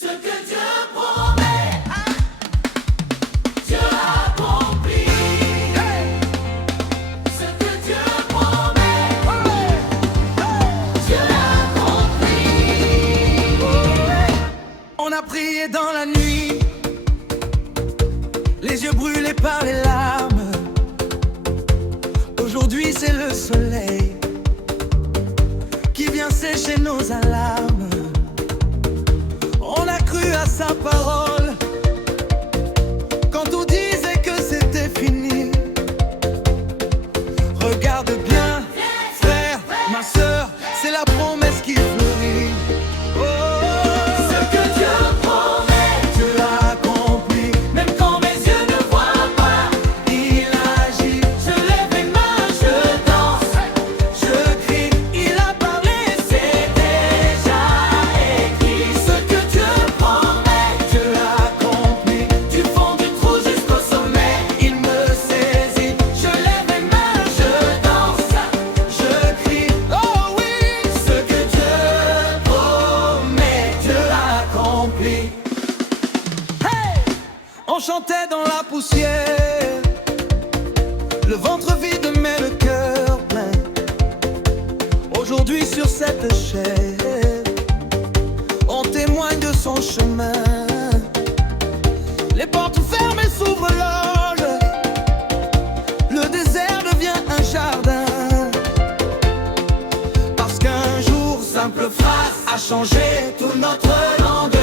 Ce que Dieu promet, Dieu accomplit. Ce que Dieu promet, Dieu accomplit. On a prié dans la nuit, les yeux brûlés par les larmes. Aujourd'hui c'est le soleil qui vient sécher nos alarmes. On a cru à sa parole quand on disait que c'était fini. Regarde bien, frère, ma soeur, c'est la promesse qui fleurit. Oh, Ce que Dieu promet, Dieu l'a accompli, même quand mes yeux ne voient pas. il agit, Je lève mes mains, je danse. je crie, il a parlé, C'est déjà écrit. Ce que Dieu promet, Dieu l'a accompli, du fond du trou jusqu'au sommet. il me saisit, Je lève mes mains, je danse. je crie, oh oui, Ce que Dieu promet, Dieu l'a accompli. Hey! On chantait dans la poussière, le ventre vide mais le cœur plein. Aujourd'hui sur cette chair, on témoigne de son chemin. Les portes fermées s'ouvrent l'orge, le désert devient un jardin. Parce qu'un jour, simple phrase a changé tout notre langage.